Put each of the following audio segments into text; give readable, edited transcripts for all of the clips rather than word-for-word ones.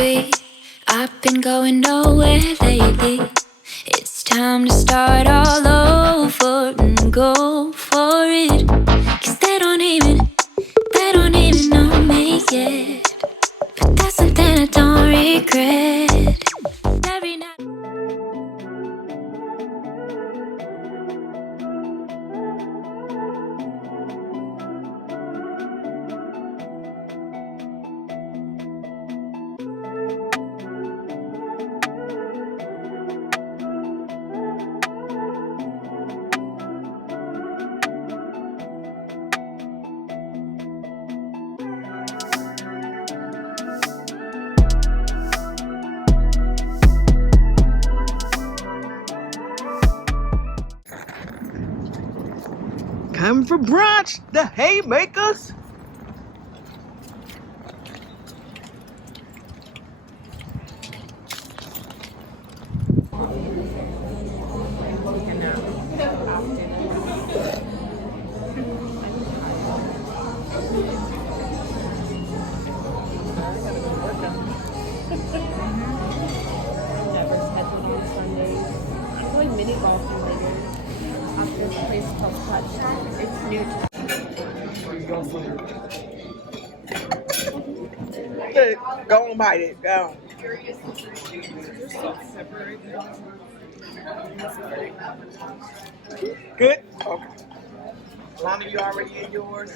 be. I've been going nowhere lately. It's time to start all over and go for it. 'Cause they don't even know me yet. But that's something I don't regret. Every night. Come for brunch, the haymakers. Mini golfing later. After this place called Brunch. It's new to Go on, bite it. Go. Good? Okay. Alana, you already in yours?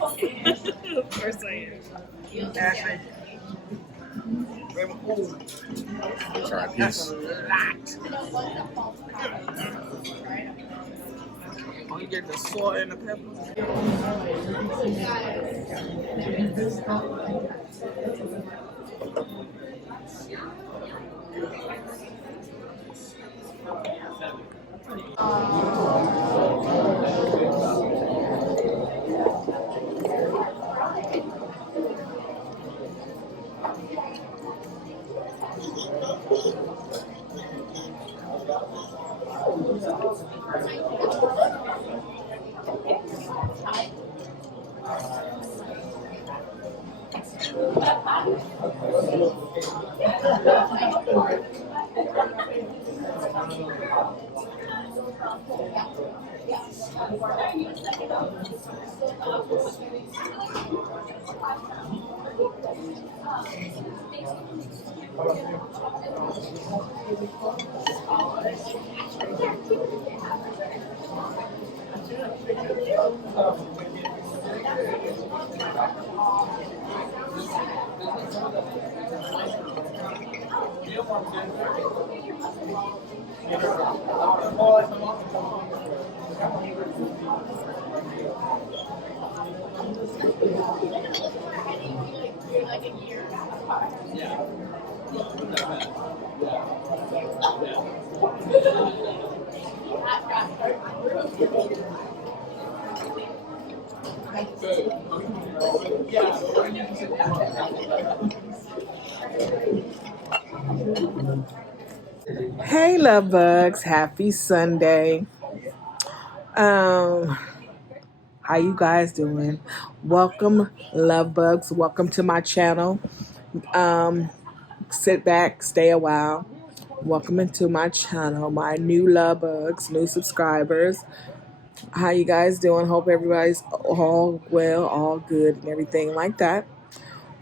Of course I am. Ashley? Ooh, Try a that's piece. a lot. Oh, you get the salt and the pepper? Hey, love bugs. Happy Sunday. How you guys doing? Welcome, love bugs. Welcome to my channel. Sit back, stay a while. Welcome into my channel, my new love bugs, new subscribers. How you guys doing? Hope everybody's all well, all good, and everything like that.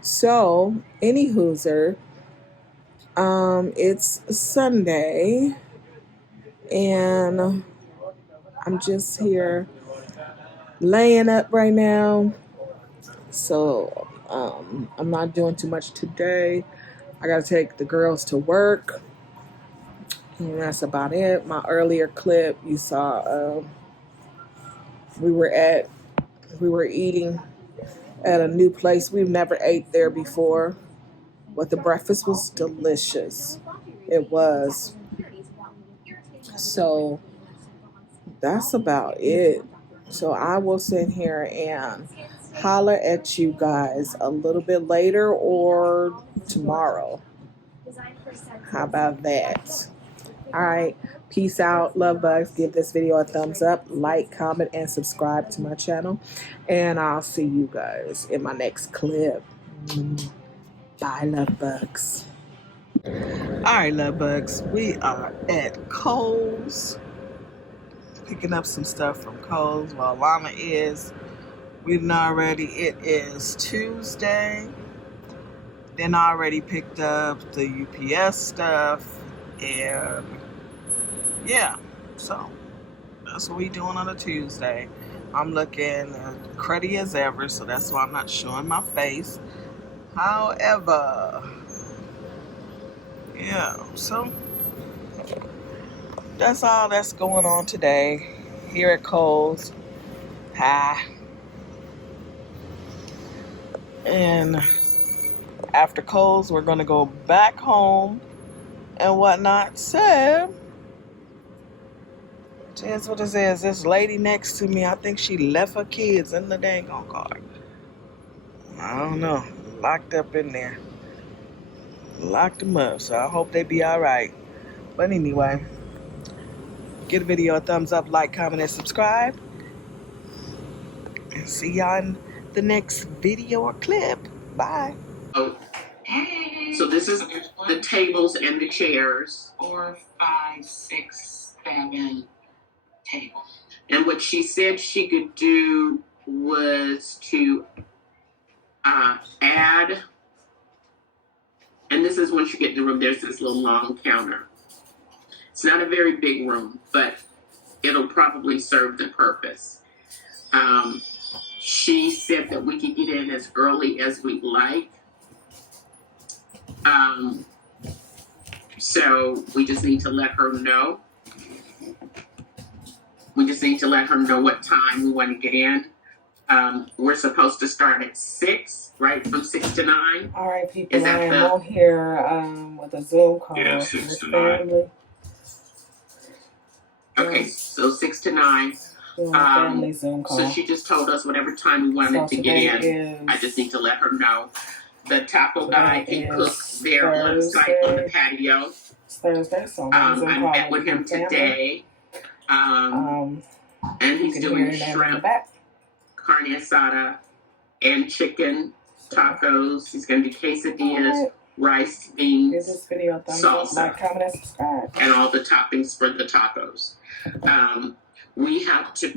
So, any hooser, it's Sunday, and I'm just here laying up right now. So, I'm not doing too much today. I gotta take the girls to work, and that's about it. My earlier clip, you saw, we were eating at a new place. We've never ate there before, but the breakfast was delicious. It was. So that's about it. So I will sit here and holler at you guys a little bit later or tomorrow. How about that? All right. Peace out, love bugs. Give this video a thumbs up, like, comment, and subscribe to my channel. And I'll see you guys in my next clip. I love bugs. Alright, love bugs. We are at Kohl's. Picking up some stuff from Kohl's. Well, Alana is. We've already. It is Tuesday. Then I already picked up the UPS stuff. And yeah. So that's what we doing on a Tuesday. I'm looking cruddy as ever. So that's why I'm not showing my face. However, yeah, so that's all that's going on today here at Kohl's. Hi. And after Kohl's, we're going to go back home and whatnot. So, here's what it says. This lady next to me, I think she left her kids in the dang on car. I don't know. Locked up in there. Locked them up, so I hope they be alright. But anyway, give the video a thumbs up, like, comment, and subscribe. And see y'all in the next video or clip. Bye. Oh, hey. So this is the tables and the chairs. 4, 5, 6, 7 tables. And what she said she could do was to add, and this is once you get in the room, there's this little long counter. It's not a very big room, but it'll probably serve the purpose. She said that we could get in as early as we'd like. So we just need to let her know. We just need to let her know what time we want to get in. We're supposed to start at 6, right? From 6 to 9. All right, people. I am on here with a Zoom call. Yeah, 6 to 9. Okay, so 6 to 9. Family Zoom call. So she just told us whatever time we wanted to get in. I just need to let her know. The taco guy can cook there on site on the patio. Thursday, so I met with him today. And he's doing shrimp, carne asada, and chicken tacos. He's going to do quesadillas, rice, beans, salsa, and all the toppings for the tacos. We have to...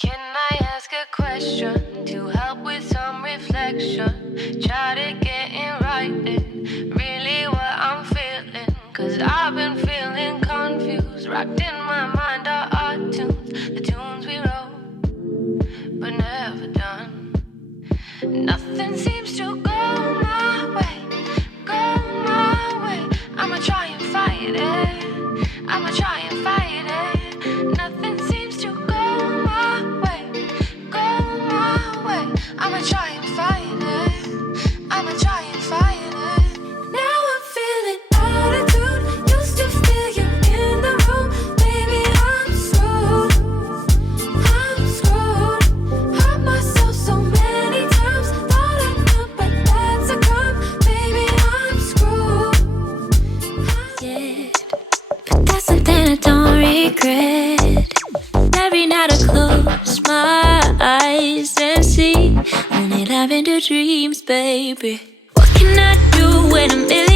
Can I ask a question to help with some reflection? Try to get in writing, really what I'm feeling. Cause I've been feeling confused. Rocked in my mind are our tunes, the tunes we wrote, but never done. Nothing seems to go my way, go my way. I'ma try and fight it, I'ma try and fight it. Nothing seems to go my way, go my way. I'ma try and fight it, I'ma try and fight it. Now I'm feeling attitude, used to baby. What can I do when I'm ill?